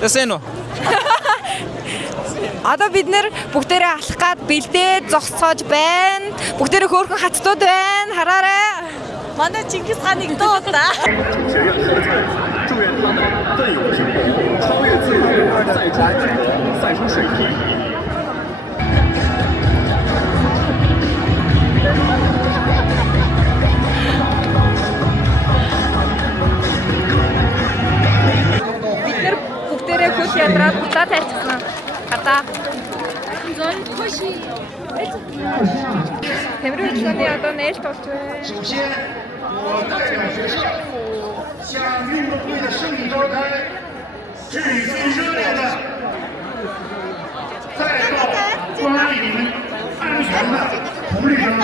Тэсэн үү? Одоо бид нэр бүгдээрээ алах гад бэлдээд зогсоож байна. Бүгдээрээ хөөрхөн хацтууд байна. Хараарай. Манай Чингис хааныг дуу та. 祝愿他们更有进步，超越自己，再创纪录，赛出水平。 Бид нэр бүгдээрээ хөл ядраад буцаа тайлцсан. Гадаа. Тэмрээ хөдөлгөөний одоо нээлт болж байна. 首先，我代表学校向运动会的胜利召开致以最热烈的再告关于你们安全的同志们。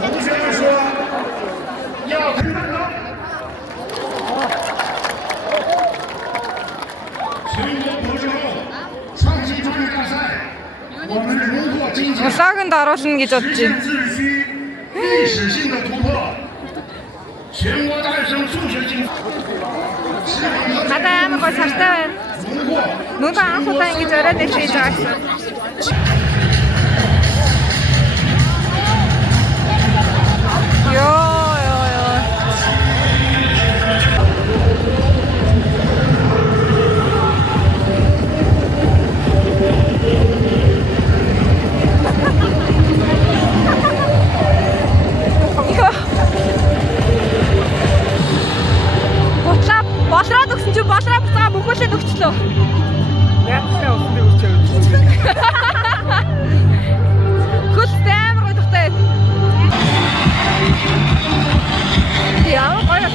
同学们说要看到全国博士后超级专业大赛，我们荣获金奖。 Улаагийн даруулна гэж бодож байна. 自需历史性的突破，全国大学生数学竞赛， Гадаа амар гой сартай байна. 荣获 Нүд анх удаа ингэж оройд ирж байгаа гэсэн. Ёо. Ботлаа болроод өгсөн чи болроо буцаага мөхөөлөд өгчлөө. Яатсан усны үс чавд. Хөлтэй амар гой тухтай. Яа, гоё.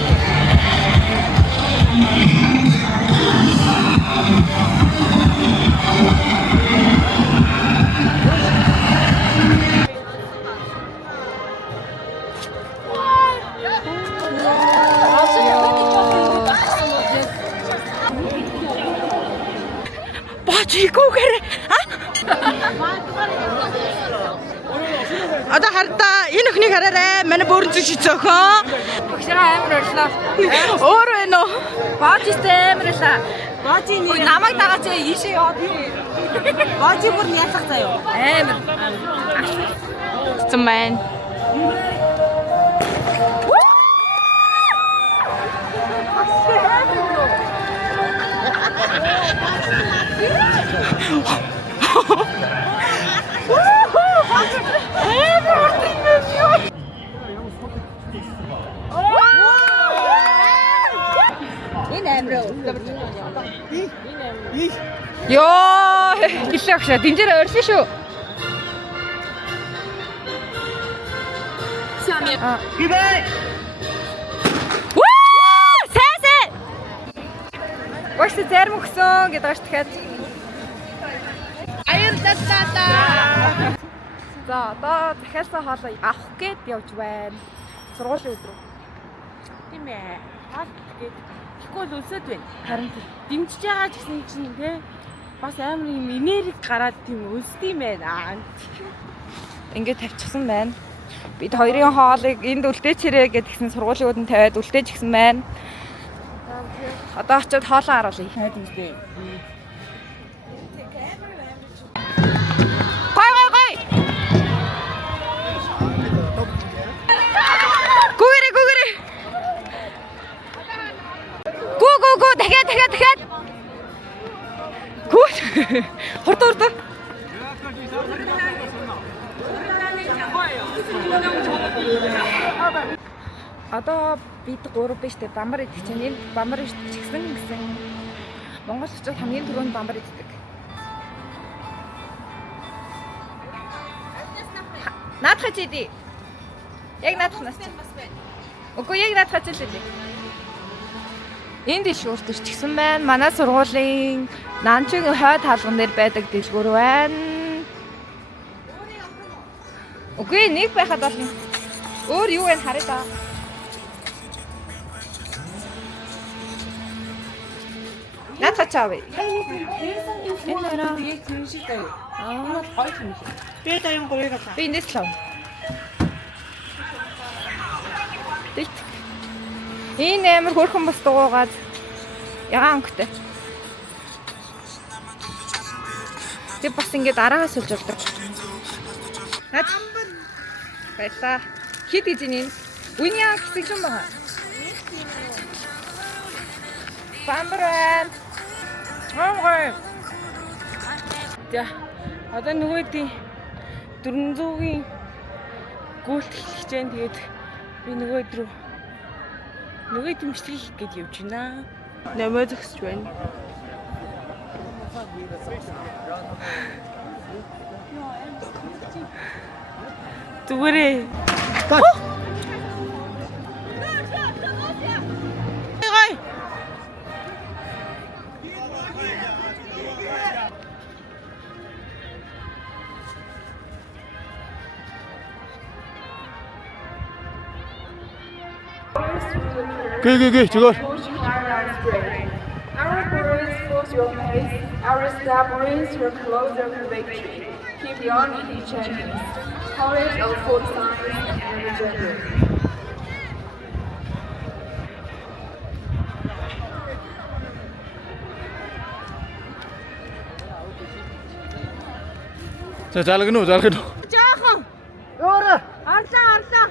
Бачигүүгээр Одоо хардаа энэ өхнийг хараарай. Манай бүрэн зүг шицөөхөн. Багшраа амар орлоо. Өөр байна уу? Баажистэй амар лаа. Баажи нэг намайг дагаад чи ийшээ яваад. Баажи бүр ясах заяа. Амар. Цэм байна. Ёо, илээх шээ. Динжээр орсон шүү.预备。 Сайн. Багш зарим өгсөн гэдэг ааш дахиад. Аюултай. За, одоо захиалсан хоолой авах гээд явж байна. Сургуулийн өдрөө. Тийм ээ. Хаад тэгээд ихгүй л өсөд байна. Харин Дэмжиж байгаа ч гэсэн чинь тий бас амар юм энерги гараад тийм өсд юм байна. ингээд тавьчихсан байна. Бид хоёрын хоолыг энд үлдээчээрэй гэдгсэн сургуулийн үүдэн тавиад үлдээж гисэн байна. Одоо очиод хоолоо харуулъя. Хайд үстэй. Гой. Гүгэрэ. Гүү дахиад. Гүү. Хурд. Одоо бид 3 биш тэ бамбар идэх чинь энэ бамбар идчихсэн гэсэн Монгол очоод хамгийн түрүүнд бамбар иддэг. Наадах чи иди. Яг наадах нас. Үгүй яг наадах чи л иди. Энд иш урт ирчихсэн байна. Манай сургуулийн Нанчгийн хойд хаалган дээр байдаг дэлгүүр байна. Үгүй нэг байхад болно. Өөр юу вэ харъя та. Наадах чавь. Энэ нэраа Яг тийм шиг дээ. Аа гоё юм шиг. Би таян гурыг авах. би эндээс л ав. Дит. Энэ амар хөрхөн бас дугуугаад Ягаан өнгөтэй. Тэг бас ингээд араагаас суулж болдог. Наад. Баярлаа. Хит гэж юм. Үний хэсэг юм байна. Бамбаран. Хангай. За одоо нөгөөдийн 400-ийн гүйлт эхлэж जैन тэгээд би нөгөөд рүү нөгөө тэмцэл гэж явж байна. Нэмээ зогсож байна. Зүгээрээ. Гээ зүгээр. Our breeze fills your face, our step brings you closer to victory. Keep on each other. Courage of full science and gender. За залгана уу? Жаахан. Өөрөө. Арлаа.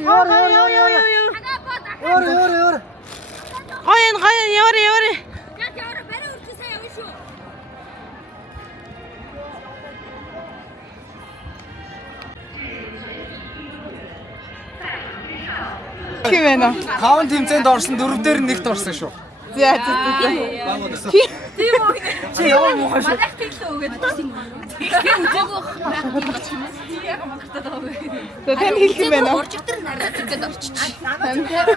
Өөр. Гойн ёо. Ким вэ нөө? 5 тэмцээнд орсон 4 дээр нэгт орсон шүү. За. Тийм үү? Чи ямар муухай шүү. За тань хэлсэн байна уу? Орчигдэр нараа зүгэд орчиж.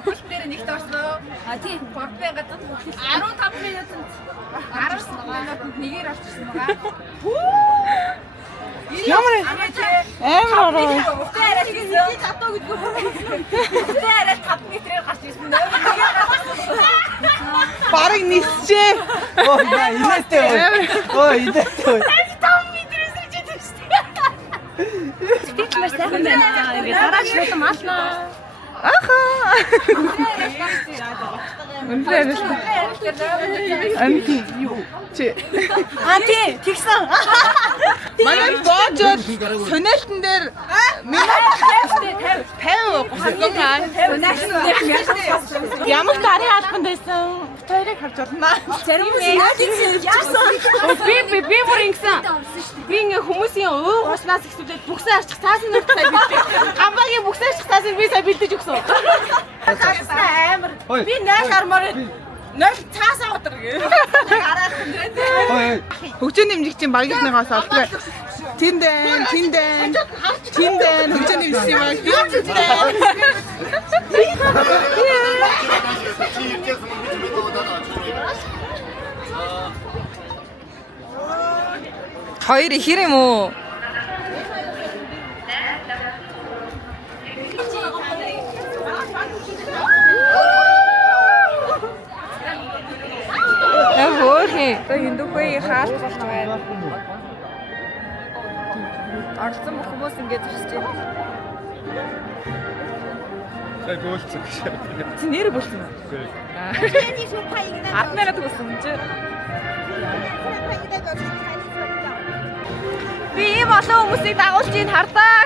Хөл дээр нэгт орсон. А тийм. Борбын гадаад 15 минут 10 минут нэгээр орчихсон байгаа. Ямар амар ороо. Тэрэ хийсэн татуу гэдгүй. Тэрэ 5 метрээр гарч ирсэн. Бараг нисчээ. Оо инээтэй. Оо инээтэй. 5 метрээс ирж идэх шүү дээ. Сэтгэл маш сайхан байна. Ингээд гараж нутан малнаа. Аха. Үнээр анти юу чи Анти тэгсэн. манай боожод сонирхтон дээр минут 50 ямар тари албанд байсан хоёрыг харж байна. Зарим нь яасан. Би бүр ингэсэн. Би ингээ хүмүүсийн өө хуснаас ихсүүлээд бүксээ арчих цаасан нүрт сая бэлдээ. Гамбагийн бүксээ арчих цаасан би сая бэлдэж өгсөн. Амар. Би 0 гармаар 0 цаасаа отор гээ. Хөгжөөний нэмжигчийн багийнхнаас олдгоо. Тэндэн хөгжөөний нэмжигчийн баг. Хоёр ихэр юм уу? Хөөе. Тэ хиндүүхэй хаалт болж байна. Орцсон хүмүүс ингэж зогсож байна. Сая гүйлцэн гэж. Чи нэр болсон уу? Үгүй. Адмираа төгсөн чи. Би ийм олон хүмүүсийг дагуулж ийн хардаа.